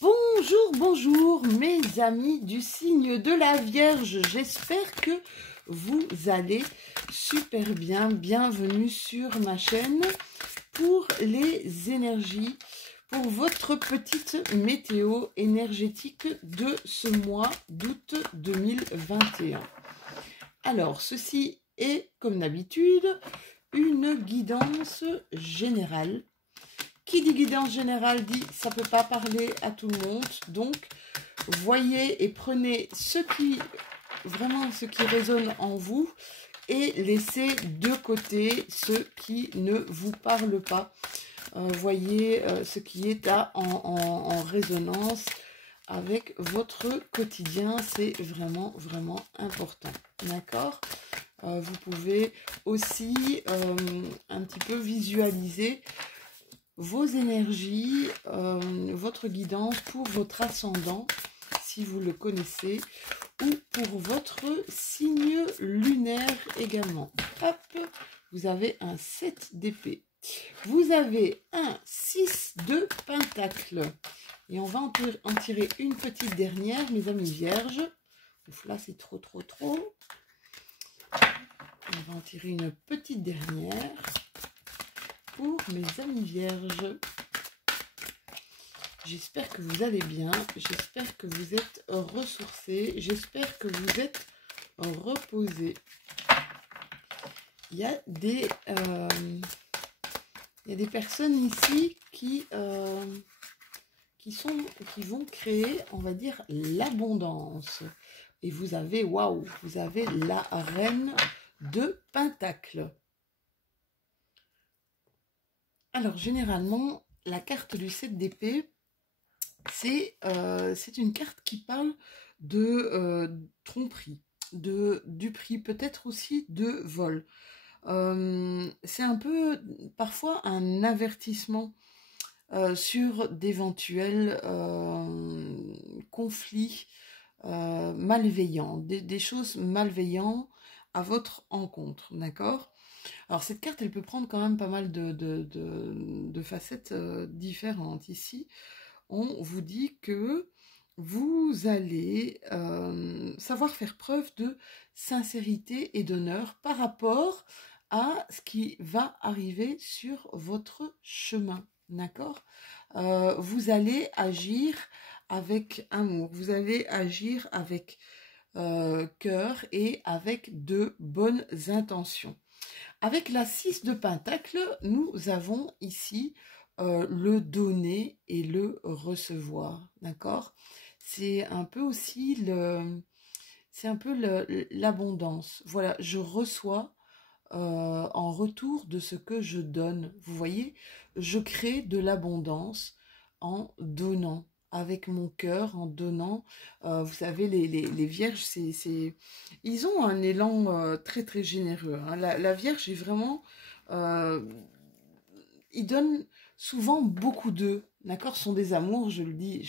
Bonjour, bonjour mes amis du signe de la Vierge, j'espère que vous allez super bien. Bienvenue sur ma chaîne pour les énergies, pour votre petite météo énergétique de ce mois d'août 2021. Alors, ceci est comme d'habitude une guidance générale. Qui dit guidance générale dit ça ne peut pas parler à tout le monde. Donc, voyez et prenez ce qui résonne en vous et laissez de côté ce qui ne vous parle pas. Voyez ce qui est en résonance avec votre quotidien. C'est vraiment important. D'accord ? Vous pouvez aussi un petit peu visualiser vos énergies, votre guidance pour votre ascendant, si vous le connaissez, ou pour votre signe lunaire également. Hop, vous avez un 7 d'épée. Vous avez un 6 de pentacle. Et on va en tirer une petite dernière, mes amis vierges. Ouf, là, c'est trop. On va en tirer une petite dernière. Pour mes amis vierges, j'espère que vous allez bien, j'espère que vous êtes ressourcés, j'espère que vous êtes reposés. Il y a des personnes ici qui vont créer, on va dire, l'abondance. Et vous avez, waouh, vous avez la reine de Pentacle. Alors, généralement, la carte du 7 d'épée, c'est une carte qui parle de tromperie, du prix, peut-être aussi de vol. C'est un peu, parfois, un avertissement sur d'éventuels conflits malveillants, des choses malveillantes à votre encontre, d'accord ? Alors, cette carte, elle peut prendre quand même pas mal de facettes différentes. Ici, on vous dit que vous allez savoir faire preuve de sincérité et d'honneur par rapport à ce qui va arriver sur votre chemin. D'accord ? Vous allez agir avec amour. Vous allez agir avec cœur et avec de bonnes intentions. Avec la 6 de Pentacle, nous avons ici le donner et le recevoir, d'accord ? C'est un peu aussi l'abondance. Voilà, je reçois en retour de ce que je donne. Vous voyez, je crée de l'abondance en donnant, avec mon cœur, en donnant. Vous savez, les vierges, ils ont un élan très généreux. Hein. La vierge est vraiment... ils donnent souvent beaucoup d'eux. D'accord, sont des amours, je le dis,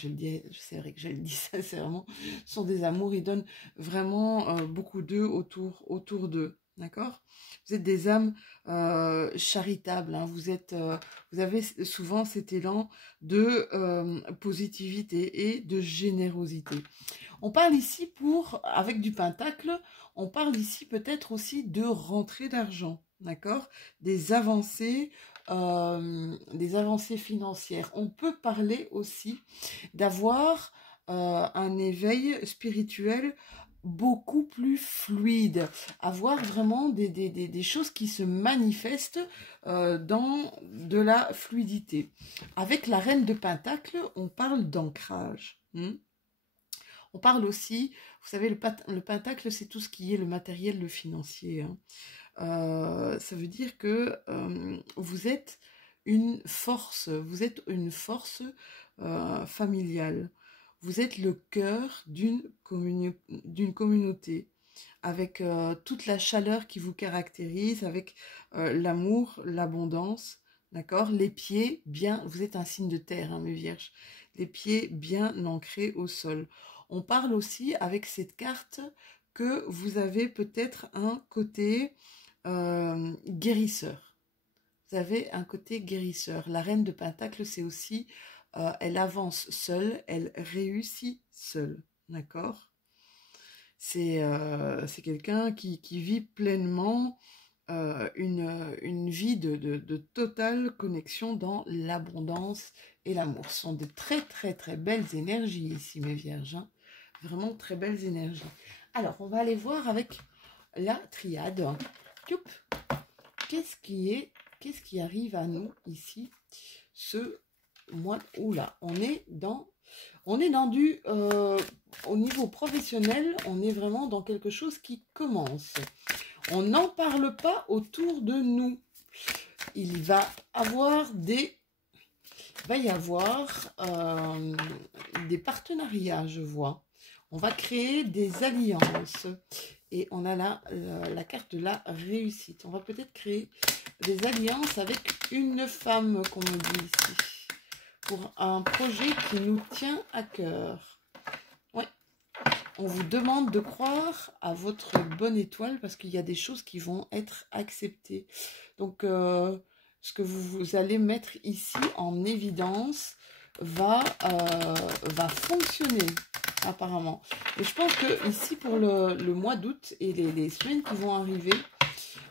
c'est vrai que je le dis sincèrement, sont des amours, ils donnent vraiment beaucoup d'eux autour d'eux. D'accord ? Vous êtes des âmes charitables, hein, vous avez souvent cet élan de positivité et de générosité. On parle ici avec du pentacle, on parle ici peut-être aussi de rentrée d'argent, d'accord ? Des avancées financières. On peut parler aussi d'avoir un éveil spirituel beaucoup plus fluide, avoir vraiment des choses qui se manifestent dans de la fluidité. Avec la reine de Pentacle, on parle d'ancrage. On parle aussi, vous savez, le Pentacle, c'est tout ce qui est le matériel, le financier. Hein. Ça veut dire que vous êtes une force familiale. Vous êtes le cœur d'une communauté, avec toute la chaleur qui vous caractérise, avec l'amour, l'abondance, d'accord ? Les pieds bien, vous êtes un signe de terre, hein, mes vierges, les pieds bien ancrés au sol. On parle aussi avec cette carte que vous avez peut-être un côté guérisseur. Vous avez un côté guérisseur. La reine de Pentacle, c'est aussi elle avance seule, elle réussit seule, d'accord? C'est quelqu'un qui vit pleinement une vie de totale connexion dans l'abondance et l'amour. Ce sont de très très très belles énergies ici, mes vierges, hein. Vraiment très belles énergies. Alors, on va aller voir avec la triade. Youp. Qu'est-ce qui arrive à nous ici ce mois? Oula, on est dans du au niveau professionnel, on est vraiment dans quelque chose qui commence. On n'en parle pas autour de nous. Il va y avoir des partenariats, je vois. On va créer des alliances. Et on a là la carte de la réussite. On va peut-être créer des alliances avec une femme, qu'on me dit ici, pour un projet qui nous tient à cœur. Ouais. On vous demande de croire à votre bonne étoile parce qu'il y a des choses qui vont être acceptées. Donc, ce que vous allez mettre ici en évidence va fonctionner apparemment. Et je pense que ici pour le mois d'août et les semaines qui vont arriver,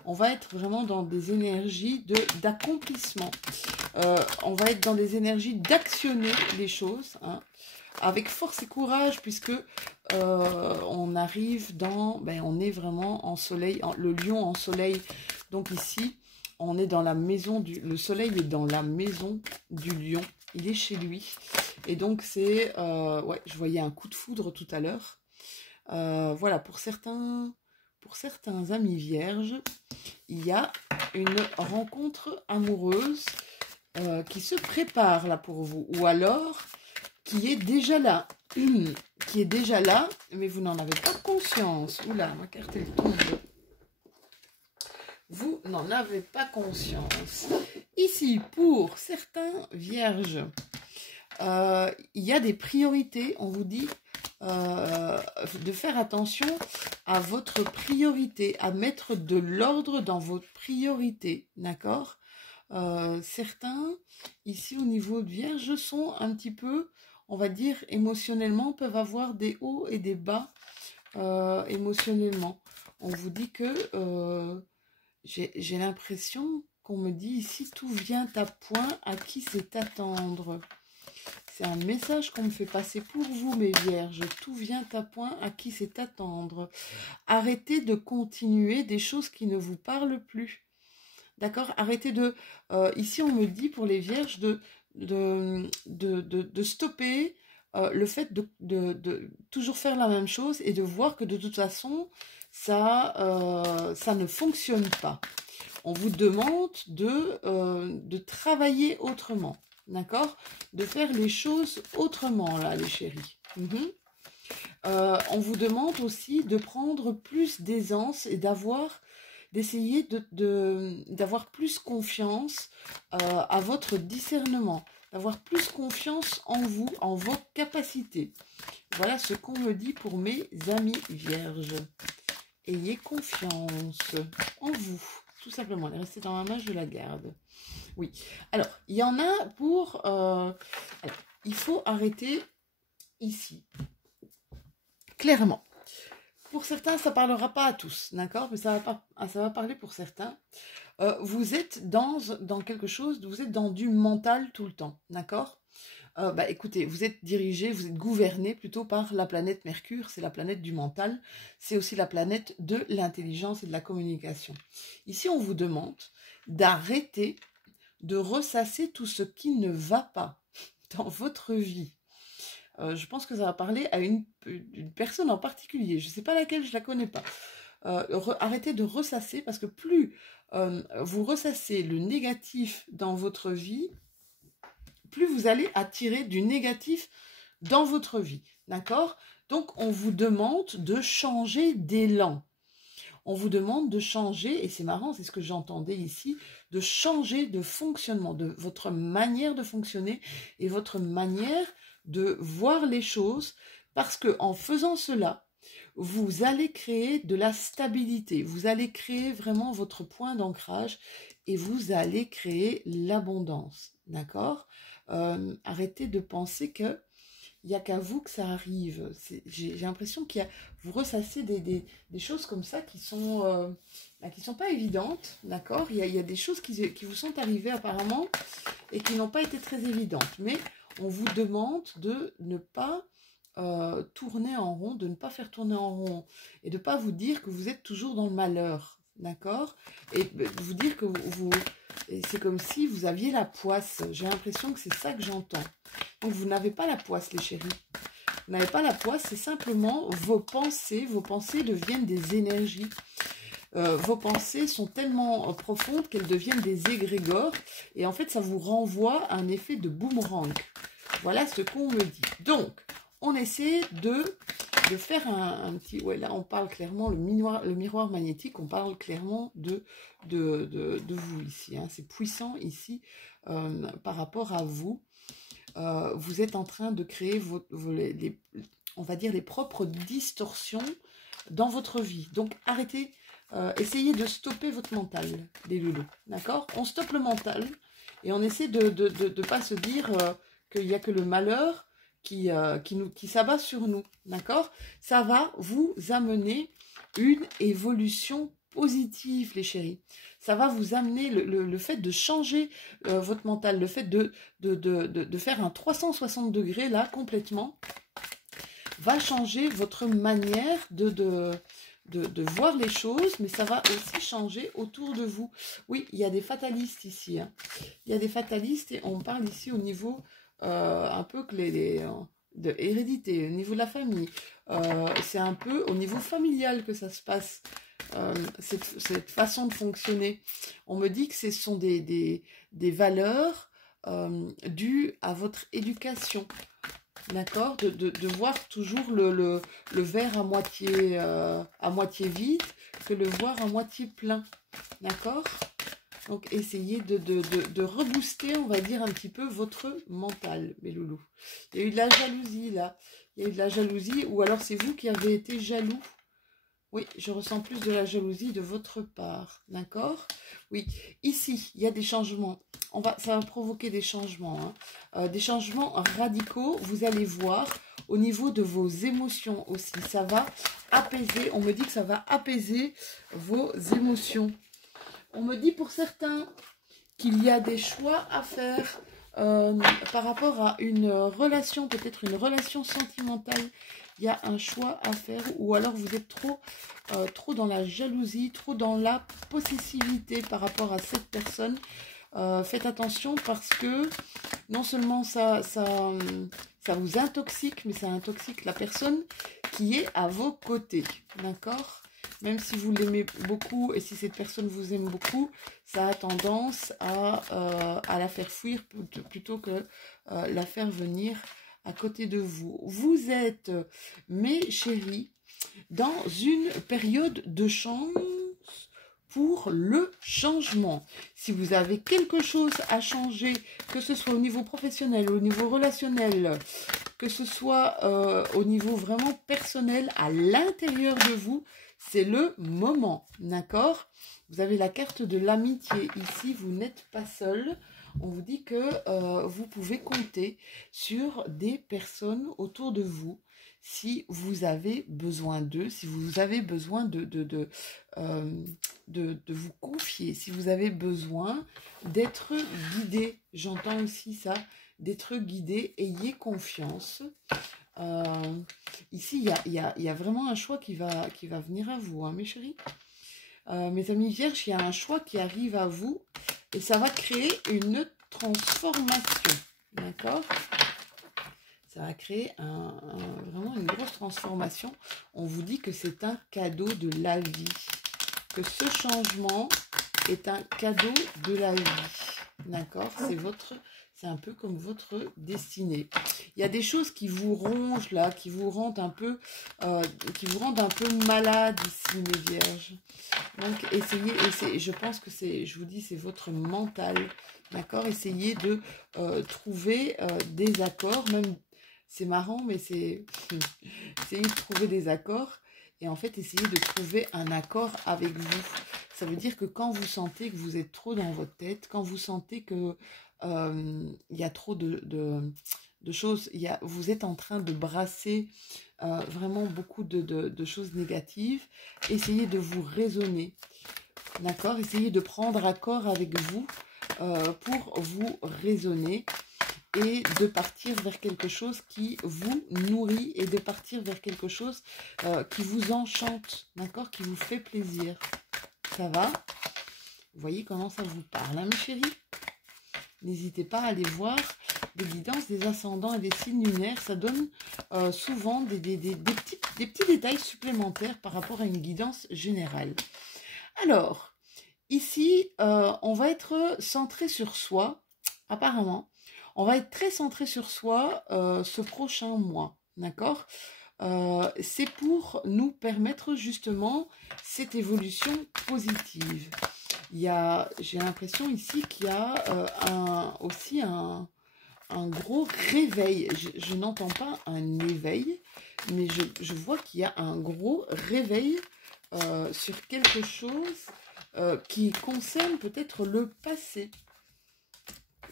on va être vraiment dans des énergies d'accomplissement. On va être dans des énergies d'actionner les choses, hein, avec force et courage, puisque on arrive dans, on est vraiment en soleil, le lion en soleil. Donc ici, on est dans la maison le soleil est dans la maison du lion. Il est chez lui. Et donc c'est, ouais, je voyais un coup de foudre tout à l'heure. Voilà, pour certains amis vierges, il y a une rencontre amoureuse qui se prépare là pour vous, ou alors qui est déjà là, mais vous n'en avez pas conscience. Oula, ma carte elle tombe. Vous n'en avez pas conscience. Ici, pour certains vierges, il y a des priorités. On vous dit de faire attention à votre priorité, à mettre de l'ordre dans votre priorité, d'accord? Certains, ici au niveau de vierge, sont un petit peu, on va dire, émotionnellement, peuvent avoir des hauts et des bas émotionnellement. On vous dit que j'ai l'impression qu'on me dit ici, tout vient à point, à qui c'est attendre. C'est un message qu'on me fait passer pour vous, mes vierges. Tout vient à point, à qui c'est attendre. Arrêtez de continuer des choses qui ne vous parlent plus. D'accord? Arrêtez de... ici, on me dit pour les vierges de stopper le fait de toujours faire la même chose et de voir que de toute façon, ça ne fonctionne pas. On vous demande de travailler autrement. D'accord? De faire les choses autrement, là, les chéris. On vous demande aussi de prendre plus d'aisance et d'essayer d'avoir plus confiance à votre discernement, d'avoir plus confiance en vous, en vos capacités. Voilà ce qu'on me dit pour mes amis vierges. Ayez confiance en vous, tout simplement. Elle est restée dans ma main, je la garde. Oui. Alors, il y en a pour... alors, il faut arrêter ici. Clairement. Pour certains, ça ne parlera pas à tous, d'accord? Mais ça va parler pour certains. Vous êtes dans quelque chose, vous êtes dans du mental tout le temps, d'accord? Écoutez, vous êtes dirigé, vous êtes gouverné plutôt par la planète Mercure, c'est la planète du mental, c'est aussi la planète de l'intelligence et de la communication. Ici, on vous demande d'arrêter de ressasser tout ce qui ne va pas dans votre vie. Je pense que ça va parler à une personne en particulier. Je ne sais pas laquelle, je ne la connais pas. Arrêtez de ressasser parce que plus vous ressassez le négatif dans votre vie, plus vous allez attirer du négatif dans votre vie. D'accord? Donc, on vous demande de changer d'élan. On vous demande de changer, et c'est marrant, c'est ce que j'entendais ici, de changer de fonctionnement, de votre manière de fonctionner et votre manière de voir les choses, parce que en faisant cela, vous allez créer de la stabilité, vous allez créer vraiment votre point d'ancrage et vous allez créer l'abondance, d'accord? arrêtez de penser que il n'y a qu'à vous que ça arrive. J'ai l'impression vous ressassez des choses comme ça qui sont pas évidentes, d'accord? Il y a des choses qui vous sont arrivées apparemment et qui n'ont pas été très évidentes. Mais on vous demande de ne pas tourner en rond, de ne pas faire tourner en rond et de ne pas vous dire que vous êtes toujours dans le malheur, d'accord? Et vous dire que c'est comme si vous aviez la poisse. J'ai l'impression que c'est ça que j'entends. Donc, vous n'avez pas la poisse, les chéris. Vous n'avez pas la poisse, c'est simplement vos pensées. Vos pensées deviennent des énergies. Vos pensées sont tellement profondes qu'elles deviennent des égrégores. Et en fait, ça vous renvoie à un effet de boomerang. Voilà ce qu'on me dit. Donc, on essaie de faire un petit... Ouais, là, on parle clairement, le miroir magnétique, on parle clairement de vous ici. Hein. C'est puissant ici par rapport à vous. Vous êtes en train de créer on va dire les propres distorsions dans votre vie. Donc, arrêtez, essayez de stopper votre mental, les loulous. D'accord? On stoppe le mental et on essaie de ne pas se dire qu'il n'y a que le malheur qui s'abat sur nous, d'accord? Ça va vous amener une évolution positive, les chéris. Ça va vous amener le fait de changer votre mental, le fait de faire un 360 degrés, là, complètement, va changer votre manière de voir les choses, mais ça va aussi changer autour de vous. Oui, il y a des fatalistes ici. Hein. Il y a des fatalistes et on parle ici au niveau... un peu que de hérédité, au niveau de la famille. C'est un peu au niveau familial que ça se passe, cette façon de fonctionner. On me dit que ce sont des valeurs dues à votre éducation. D'accord, de voir toujours le verre à moitié vide que le voir à moitié plein. D'accord? Donc, essayez de rebooster, on va dire, un petit peu votre mental, mes loulous. Il y a eu de la jalousie, là. Il y a eu de la jalousie, ou alors c'est vous qui avez été jaloux. Oui, je ressens plus de la jalousie de votre part, d'accord? Oui, ici, il y a des changements. Ça va provoquer des changements, hein. Des changements radicaux, vous allez voir, au niveau de vos émotions aussi. Ça va apaiser, on me dit que ça va apaiser vos émotions. On me dit pour certains qu'il y a des choix à faire par rapport à une relation, peut-être une relation sentimentale. Il y a un choix à faire ou alors vous êtes trop dans la jalousie, trop dans la possessivité par rapport à cette personne. Faites attention parce que non seulement ça vous intoxique, mais ça intoxique la personne qui est à vos côtés. D'accord ? Même si vous l'aimez beaucoup et si cette personne vous aime beaucoup, ça a tendance à la faire fuir plutôt que la faire venir à côté de vous. Vous êtes, mes chéris, dans une période de chance pour le changement. Si vous avez quelque chose à changer, que ce soit au niveau professionnel, au niveau relationnel, que ce soit au niveau vraiment personnel, à l'intérieur de vous, c'est le moment, d'accord? Vous avez la carte de l'amitié ici, vous n'êtes pas seul. On vous dit que vous pouvez compter sur des personnes autour de vous si vous avez besoin d'eux, si vous avez besoin de vous confier, si vous avez besoin d'être guidé. J'entends aussi ça, d'être guidé, ayez confiance. Ici, il y a vraiment un choix qui va venir à vous, hein, mes chéris. Mes amis vierges, il y a un choix qui arrive à vous et ça va créer une transformation, d'accord? Ça va créer vraiment une grosse transformation. On vous dit que c'est un cadeau de la vie, que ce changement est un cadeau de la vie, d'accord? C'est un peu comme votre destinée. Il y a des choses qui vous rongent là, qui vous rendent un peu malade ici, mes vierges. Donc essayez, je pense que je vous dis, c'est votre mental, d'accord? Essayez de trouver des accords, même, c'est marrant, mais essayez de trouver des accords et en fait, essayez de trouver un accord avec vous. Ça veut dire que quand vous sentez que vous êtes trop dans votre tête, quand vous sentez que il y a trop de choses. Vous êtes en train de brasser vraiment beaucoup de choses négatives. Essayez de vous raisonner, d'accord? Essayez de prendre accord avec vous pour vous raisonner et de partir vers quelque chose qui vous nourrit et de partir vers quelque chose qui vous enchante, d'accord? Qui vous fait plaisir. Ça va? Vous voyez comment ça vous parle, hein, mes chéris? N'hésitez pas à aller voir des guidances des ascendants et des signes lunaires. Ça donne souvent des petits détails supplémentaires par rapport à une guidance générale. Alors, ici, on va être centré sur soi, apparemment. On va être très centré sur soi ce prochain mois, d'accord? C'est pour nous permettre justement cette évolution positive. J'ai l'impression ici qu'il y a aussi un gros réveil. Je n'entends pas un éveil, mais je vois qu'il y a un gros réveil sur quelque chose qui concerne peut-être le passé.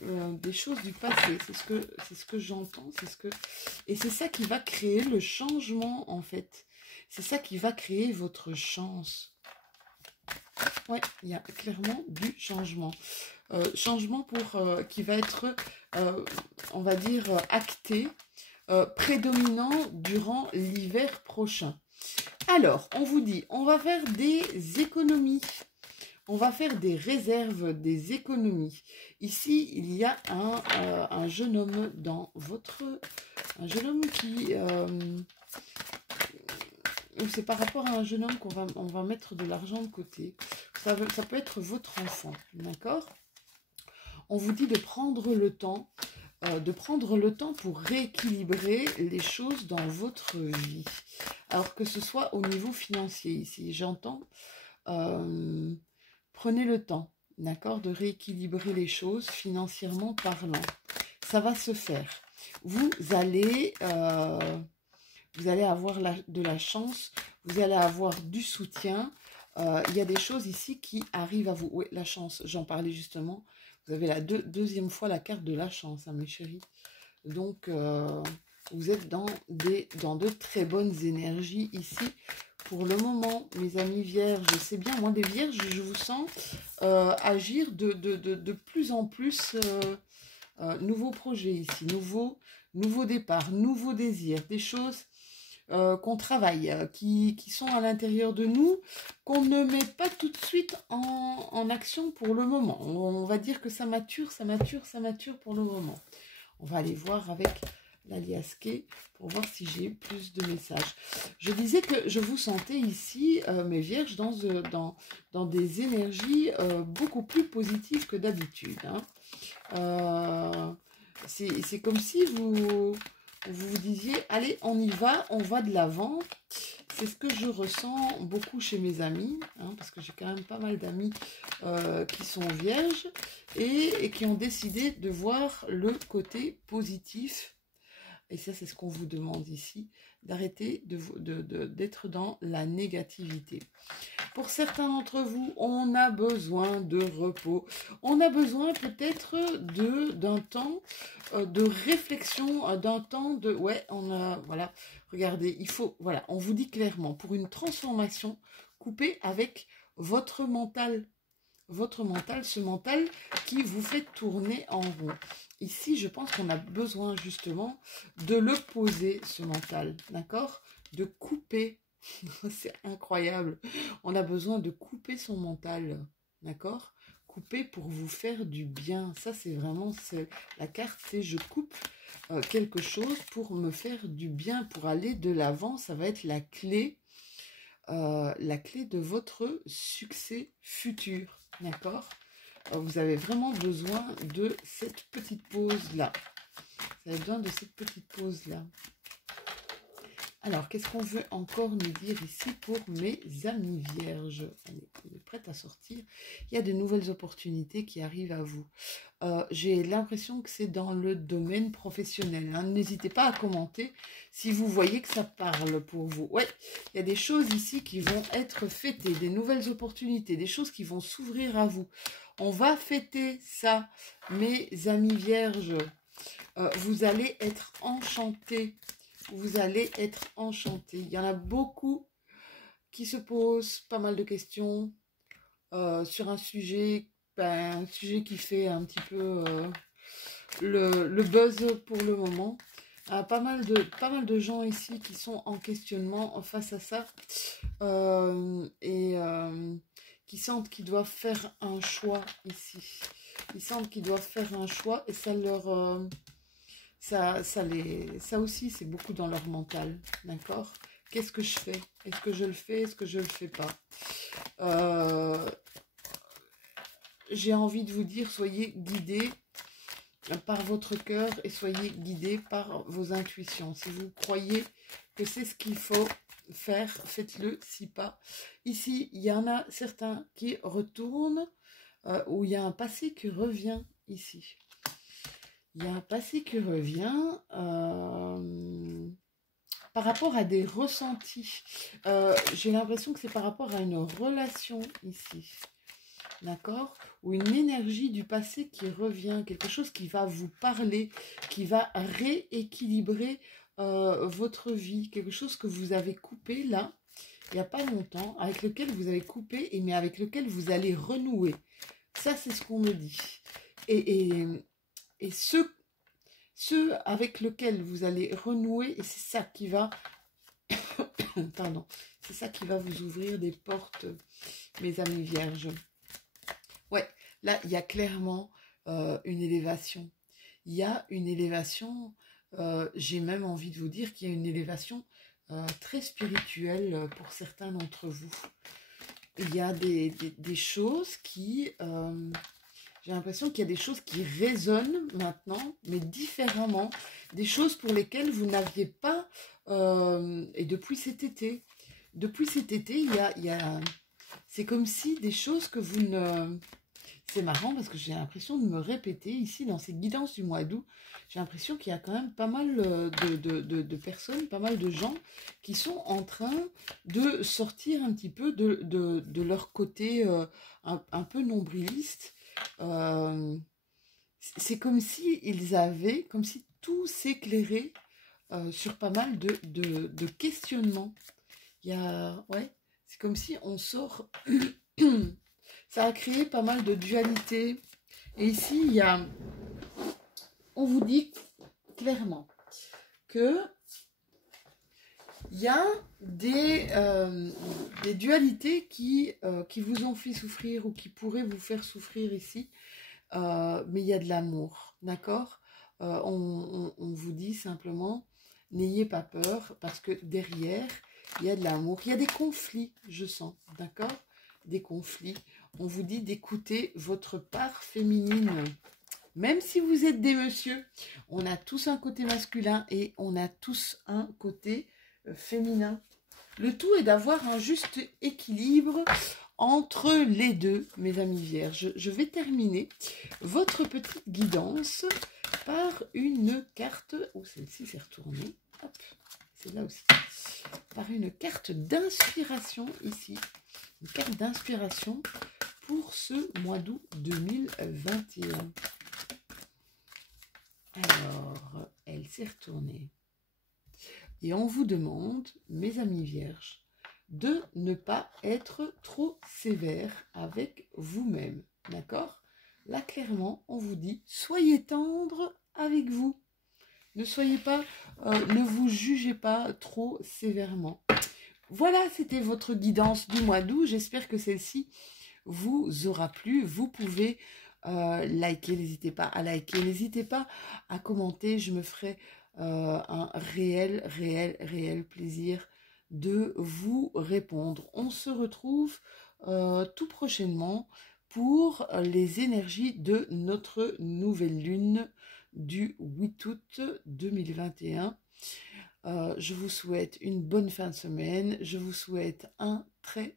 Des choses du passé, c'est ce que j'entends, et c'est ça qui va créer le changement en fait. C'est ça qui va créer votre chance. Ouais, il y a clairement du changement. Changement qui va être, on va dire, acté, prédominant durant l'hiver prochain. Alors, on vous dit, on va faire des économies. On va faire des réserves, des économies. Ici, il y a un jeune homme dans votre... Un jeune homme qui... c'est par rapport à un jeune homme on va mettre de l'argent de côté. Ça peut être votre enfant, d'accord? On vous dit de prendre le temps pour rééquilibrer les choses dans votre vie. Alors que ce soit au niveau financier ici, j'entends... prenez le temps, d'accord, de rééquilibrer les choses financièrement parlant. Ça va se faire. Vous allez avoir de la chance, vous allez avoir du soutien. Il y a des choses ici qui arrivent à vous. Oui, la chance, j'en parlais justement. Vous avez la deuxième fois la carte de la chance, hein, mes chéris. Donc, vous êtes dans de très bonnes énergies ici. Pour le moment, mes amis vierges, c'est bien, moi des vierges, je vous sens agir de plus en plus. Nouveaux projets ici, nouveaux départs, nouveaux désirs, des choses qu'on travaille, qui sont à l'intérieur de nous, qu'on ne met pas tout de suite en action pour le moment. On va dire que ça mature pour le moment. On va aller voir avec l'aliasqué pour voir si j'ai plus de messages. Je disais que je vous sentais ici, mes vierges, dans des énergies beaucoup plus positives que d'habitude. Hein. C'est comme si vous disiez, allez, on y va, on va de l'avant. C'est ce que je ressens beaucoup chez mes amis, hein, parce que j'ai quand même pas mal d'amis qui sont vierges et qui ont décidé de voir le côté positif. Et ça, c'est ce qu'on vous demande ici, d'arrêter d'être dans la négativité. Pour certains d'entre vous, on a besoin de repos. On a besoin peut-être d'un temps de réflexion, d'un temps de... Ouais, voilà, regardez, il faut... Voilà, on vous dit clairement, pour une transformation, coupez avec votre mental. Votre mental, ce mental qui vous fait tourner en rond. Ici, je pense qu'on a besoin justement de le poser, ce mental, d'accord? De couper. C'est incroyable. On a besoin de couper son mental, d'accord? Couper pour vous faire du bien. Ça, c'est vraiment... La carte, c'est je coupe quelque chose pour me faire du bien, pour aller de l'avant. Ça va être la clé de votre succès futur, d'accord? Vous avez vraiment besoin de cette petite pause-là. Vous avez besoin de cette petite pause-là. Alors, qu'est-ce qu'on veut encore nous dire ici pour mes amis vierges? Allez, vous êtes prête à sortir. Il y a de nouvelles opportunités qui arrivent à vous. J'ai l'impression que c'est dans le domaine professionnel. Hein. N'hésitez pas à commenter si vous voyez que ça parle pour vous. Ouais, il y a des choses ici qui vont être fêtées, des nouvelles opportunités, des choses qui vont s'ouvrir à vous. On va fêter ça, mes amis vierges. Vous allez être enchantés. Vous allez être enchantés. Il y en a beaucoup qui se posent pas mal de questions sur un sujet qui fait un petit peu le buzz pour le moment. Pas mal de gens ici qui sont en questionnement face à ça qui sentent qu'ils doivent faire un choix ici. Ils sentent qu'ils doivent faire un choix et ça leur... ça aussi, c'est beaucoup dans leur mental, d'accord? Qu'est-ce que je fais? Est-ce que je le fais? Est-ce que je le fais pas? J'ai envie de vous dire, soyez guidés par votre cœur et soyez guidés par vos intuitions. Si vous croyez que c'est ce qu'il faut faire, faites-le. Si pas, ici, il y en a certains qui retournent, où il y a un passé qui revient ici. Il y a un passé qui revient par rapport à des ressentis. J'ai l'impression que c'est par rapport à une relation ici. D'accord? Ou une énergie du passé qui revient, quelque chose qui va vous parler, qui va rééquilibrer votre vie, quelque chose que vous avez coupé là, il n'y a pas longtemps, avec lequel vous avez coupé, mais avec lequel vous allez renouer. Ça, c'est ce qu'on me dit. Et ce avec lequel vous allez renouer, et c'est ça qui va... Pardon. C'est ça qui va vous ouvrir des portes, mes amis vierges. Ouais, là, il y a clairement une élévation. Il y a une élévation, j'ai même envie de vous dire qu'il y a une élévation très spirituelle pour certains d'entre vous. Il y a des choses qui... j'ai l'impression qu'il y a des choses qui résonnent maintenant, mais différemment. Des choses pour lesquelles vous n'aviez pas... et depuis cet été, il y a c'est comme si des choses que vous ne... C'est marrant parce que j'ai l'impression de me répéter ici dans ces guidances du mois d'août. J'ai l'impression qu'il y a quand même pas mal de personnes, pas mal de gens qui sont en train de sortir un petit peu de leur côté un peu nombriliste. C'est comme si ils avaient, comme si tout s'éclairait sur pas mal de questionnements. Il y a, ouais, c'est comme si on sort... Ça a créé pas mal de dualité. Et ici, il y a... On vous dit clairement que il y a des dualités qui vous ont fait souffrir ou qui pourraient vous faire souffrir ici. Mais il y a de l'amour, d'accord? On vous dit simplement, n'ayez pas peur parce que derrière, il y a de l'amour. Il y a des conflits, je sens, d'accord? Des conflits. On vous dit d'écouter votre part féminine. Même si vous êtes des messieurs, on a tous un côté masculin et on a tous un côté féminin. Le tout est d'avoir un juste équilibre entre les deux, mes amis vierges. Je vais terminer votre petite guidance par une carte... Oh, celle-ci s'est retournée. Hop, c'est là aussi. Par une carte d'inspiration ici. Une carte d'inspiration pour ce mois d'août 2021. Alors, elle s'est retournée. Et on vous demande, mes amis vierges, de ne pas être trop sévère avec vous-même. D'accord? Là, clairement, on vous dit, soyez tendre avec vous. Ne soyez pas, ne vous jugez pas trop sévèrement. Voilà, c'était votre guidance du mois d'août. J'espère que celle-ci vous aura plu. Vous pouvez liker, n'hésitez pas à liker, n'hésitez pas à commenter. Je me ferai un réel plaisir de vous répondre. On se retrouve tout prochainement pour les énergies de notre nouvelle lune du 8 août 2021. Je vous souhaite une bonne fin de semaine. Je vous souhaite un très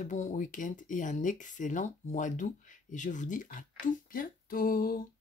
bon week-end et un excellent mois d'août. Et je vous dis à tout bientôt.